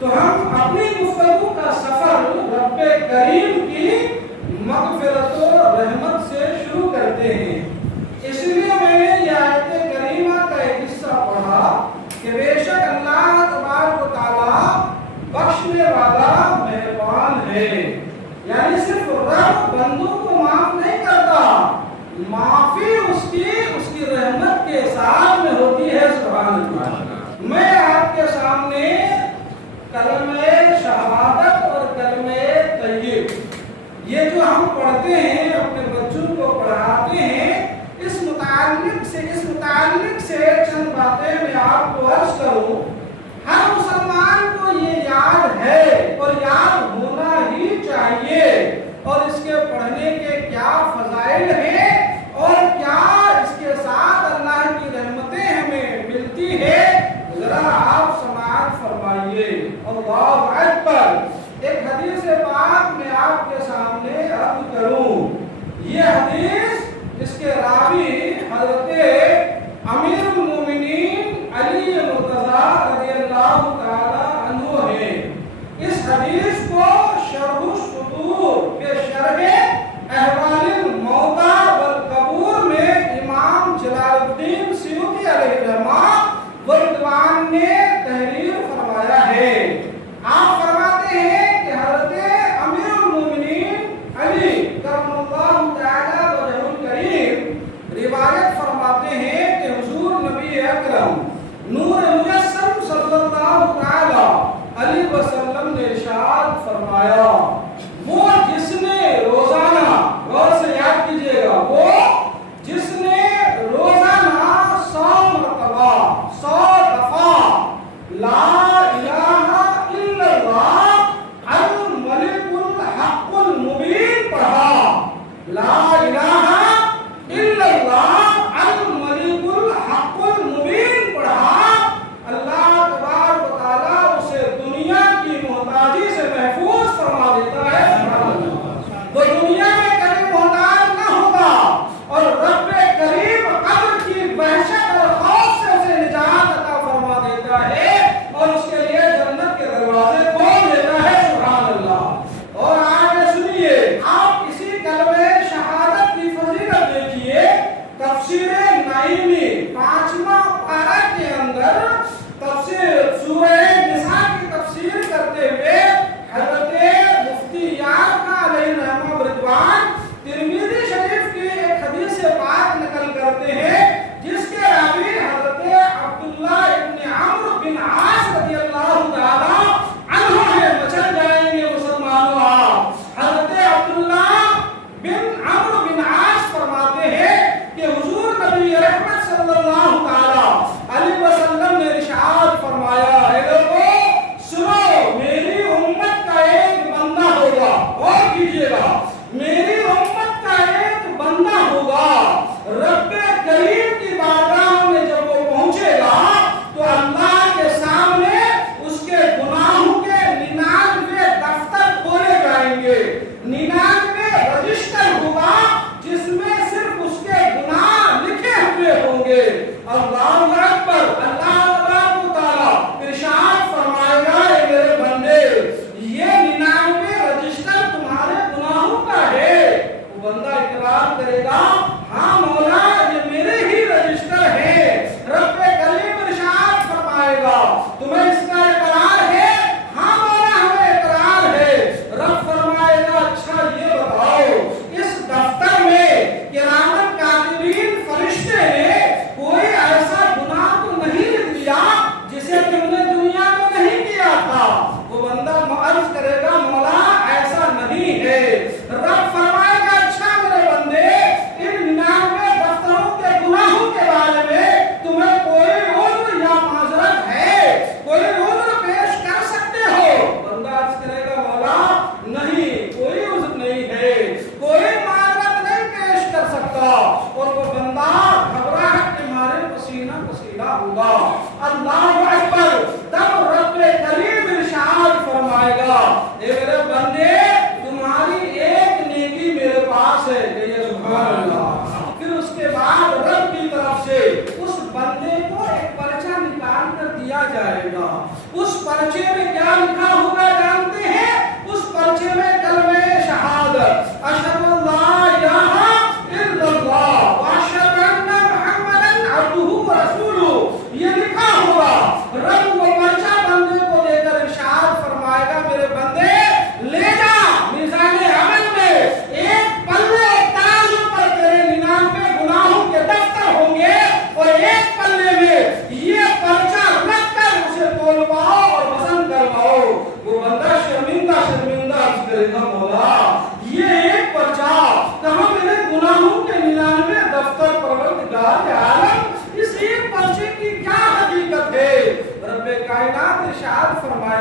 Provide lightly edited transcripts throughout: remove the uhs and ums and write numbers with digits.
تو ہم اپنی گفتگو کا سفر رب کریم کی مغفرت و رحمت سے شروع کرتے ہیں۔ اس لیے میں نے یہ آیت کریمہ کا ایک حصہ پڑھا کہ بے شک اللہ تبارک و تعالی بخشنے والا مہربان ہے، یعنی صرف رب بندوں کو معاف نہیں کرتا، معافی اس کی رحمت کے ساتھ میں ہوتی ہے۔ سبحان اللہ۔ میں آپ کے سامنے کلمہ شہادت اور کلمہ طیب یہ جو ہم پڑھتے ہیں، اپنے بچوں کو پڑھاتے ہیں، اس متعلق سے چند باتیں میں آپ کو عرض کروں۔ ہر مسلمان کو یہ یاد ہے اور یاد ہونا ہی چاہیے، اور اس کے پڑھنے کے کیا فضائل ہیں اور کیا اس کے ساتھ اللہ کی رحمتیں ہمیں ملتی ہے، ذرا آپ سماعت فرمائیے۔ اللہ اکبر۔ ایک حدیث پاک میں آپ کے سامنے عرض کروں۔ یہ حدیث اس کے راوی حضرت امیر المومنین علی مرتضی رضی اللہ تعالی عنہ ہے۔ اس حدیث کو شرح الصدور کے شرح احوال الموتى والقبور میں امام جلال الدین سیوطی علیہ الرحمہ ورضوان نے تحریر فرمایا ہے۔ آپ فرماتے ہیں کہ حضرت امیر المومنین علی کرم اللہ تعالی وجہ الکریم روایت فرماتے ہیں کہ حضور نبی اکرم نور مجسم صلی اللہ تعالی علیہ وسلم نے ارشاد فرمایا، وہ جس نے روزہ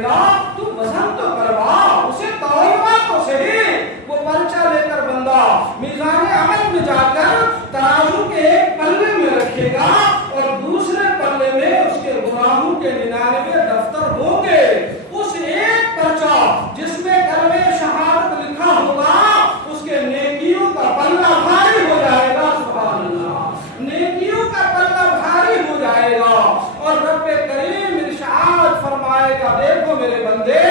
جائے گا تو وزن تو کروا، اسے توڑوا تو صحیح۔ وہ پرچہ لے کر بندہ میزان عمل میں جا کر ترازو کے ایک پلے میں رکھے گا اور دوسرے پلے میں اس کے گناہوں کے 99 دفتر ہوں گے۔ اس ایک پرچہ جس میں کلمہ شہادت لکھا ہوگا اس کے نیکیوں کا پلہ بھاری ہو جائے گا، سبحان اللہ، نیکیوں کا پلہ بھاری ہو جائے گا۔ اور رب کریم ارشاد فرمائے گا، دیکھو میرے بندے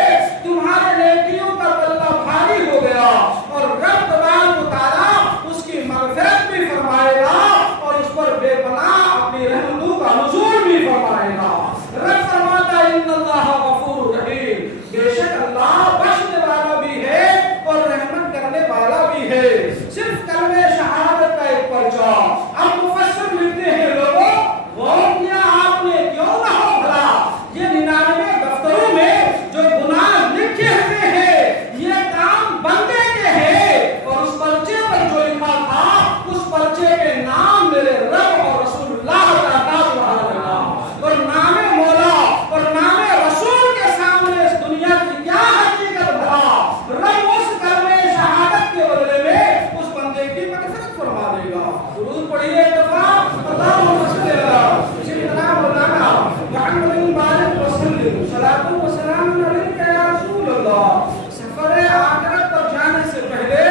تمہارے نیکیوں کا پلہ بھاری ہو گیا، اور رب تبارک و تعالیٰ اس کی مغفرت بھی فرمائے گا اور اس پر بے پناہ اپنی رحمتوں کا نزول بھی فرمائے گا۔ رب فرماتا ہے ان اللہ غفور رحیم، بے شک اللہ بخشنے والا بھی ہے اور رحمت کرنے والا بھی ہے۔ صرف کلمہ شہادت کا ایک پرچہ۔ اب مفسر لکھتے ہیں، لوگوں غور کیا آپ نے کیوں نہ ہو بھلا یہ 99 دفتروں میں جو گناہ لکھے ہوئے ہیں یہ کام بندے کے ہیں، اور اس پرچے پر جو لکھا تھا اس پرچے کے نام میرے رب اور رسول اللہ کا نام، اور نام مولا اور نام رسول کے سامنے اس دنیا کی کیا حقیقت بھلا، رب اس کلمہ شہادت کے بدلے میں اس بندے کی مغفرت فرما دے گا۔ درود پڑھیے اتفاق، اللہم صلی اللہ سیدنا مولانا محمد مبارک وسلم، صلاۃ و سلام علیک یا رسول اللہ۔ سفر آخرت پر جانے سے پہلے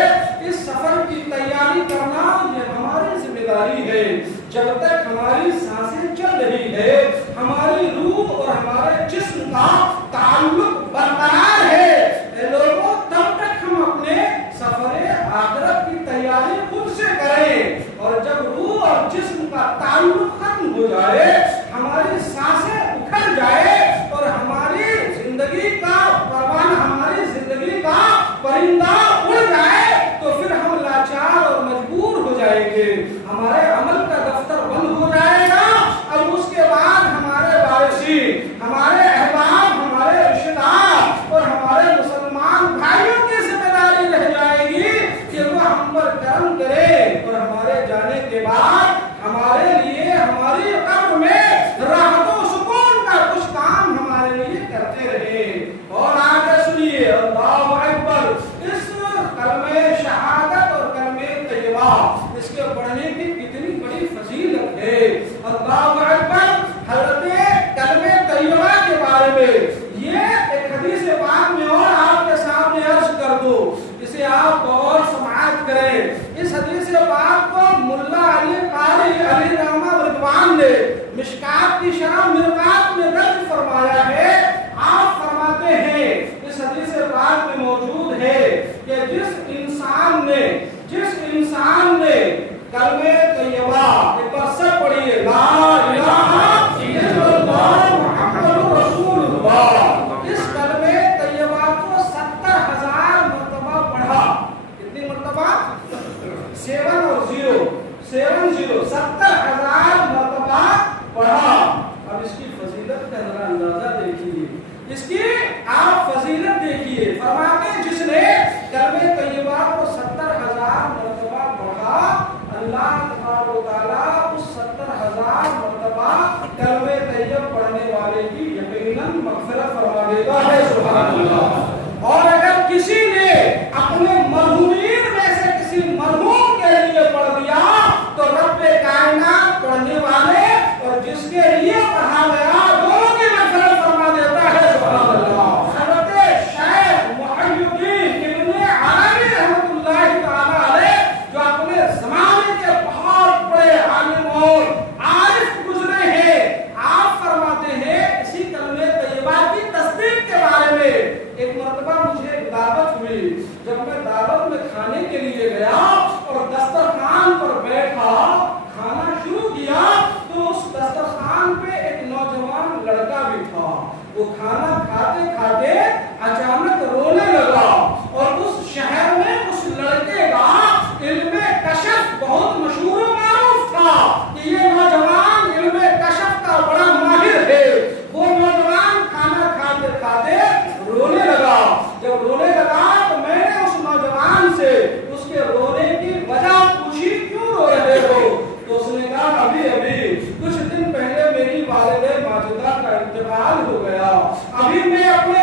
اس سفر کی تیاری کرنا یہ ہماری ذمہ داری ہے۔ جب تک ہماری سانسیں چل رہی ہے، ہماری روح اور ہمارے جسم کا تعلق برقرار ہے، اے لوگوں تب تک ہم اپنے سفر آخرت کی تیاری خود سے کریں، اور جب روح اور جسم کا تعلق ختم ہو جائے، ہماری سانسیں اکھڑ جائے اور ہماری زندگی کا پروانہ، ہماری زندگی کا پرندہ اڑ جائے، تو پھر ہم لاچار اور مجبور ہو جائیں گے، ہمارے عمل کا دفتر بند ہو جائے گا۔ اب اس کے بعد ہمارے وارثین، ہمارے احباب، ہمارے رشتہ دار اور ہمارے مسلمان بھائیوں کی ذمہ داری رہ جائے گی کہ وہ ہم پر کرم کرے اور ہمارے جانے کے بعد ہمارے لیے ہماری قبر میں راحت و سکون کا کچھ کام ہمارے لیے کرتے رہے۔ اور آگے سنیے، اللہ اکبر، اس کلمہ شہادت اور کلمہ طیبہ اس کے پڑھنے کی کتنی بڑی فضیلت ہے۔ اللہ اکبر، حضرت کلمہ طیبہ کے بارے میں یہ ایک حدیث پاک میں اور آپ کے سامنے عرض کر دوں، اسے آپ غور سماعت کریں۔ اس حدیث پاک کو ملا علی قاری علی رحمہ رضوان نے مشکات کی شرح مرقات میں درج فرمایا ہے۔ آپ فرماتے ہیں، اس حدیث پاک میں موجود ہے کہ جس انسان نے کلمہ طیبہ، ایک بار سب پڑھیے، لا الہ الا اللہ محمد رسول اللہ، اس کلمہ طیبہ کو 70,000 مرتبہ پڑھا۔ کتنی مرتبہ؟ 7 اور 0 70,000 مرتبہ پڑھا۔ اب اس کی فضیلت کا ذرا اندازہ دیکھیے، اس کی آپ فضیلت دیکھیے۔ فرماتے ہیں جس نے کلمہ طیبہ کو 70,000 مرتبہ پڑھا، اللہ تبارک و تعالیٰ اس 70,000 مرتبہ کلمہ طیب پڑھنے والے کی یقیناً مغفرت فرما دیتا ہے، سبحان اللہ۔ اور اگر کسی نے اپنے مرحومین میں سے کسی مرحوم کے لیے پڑھ دیا تو رب کائنات پڑھنے والے اور جس کے لیے پڑھا گیا دونوں کی مغفرت فرما دیتا ہے، سبحان اللہ۔ حضرت شیخ محی الدین ابن عربی رحمۃ اللہ تعالی علیہ، جو اپنے زمانے کے بہت بڑے عالم اور عارف گزرے ہیں، آپ فرماتے ہیں اسی کلمہ طیبہ کی تصدیق کے بارے میں، ایک مرتبہ مجھے ایک دعوت ہوئی، جب میں دعوت میں کھانے کے لیے گیا اور دسترخوان پر بیٹھا، کھانا شروع کیا تو اس دسترخوان پہ ایک نوجوان لڑکا بھی تھا۔ وہ کھانا کھاتے کھاتے اچانک رونے لگا، اور اس شہر میں اس لڑکے کا علم کشف بہت مشہور و معروف تھا کہ یہ نوجوان علم کشف کا بڑا ماہر ہے۔ وہ نوجوان کھانا کھاتے کھاتے رونے لگا۔ جب رونے لگا تو میں نے اس نوجوان سے اس کے رونے کی وجہ پوچھی، کیوں رو رہے ہو؟ تو اس نے کہا ابھی کچھ دن پہلے میری والدہ ماجدہ کا انتقال ہو گیا، ابھی میں اپنے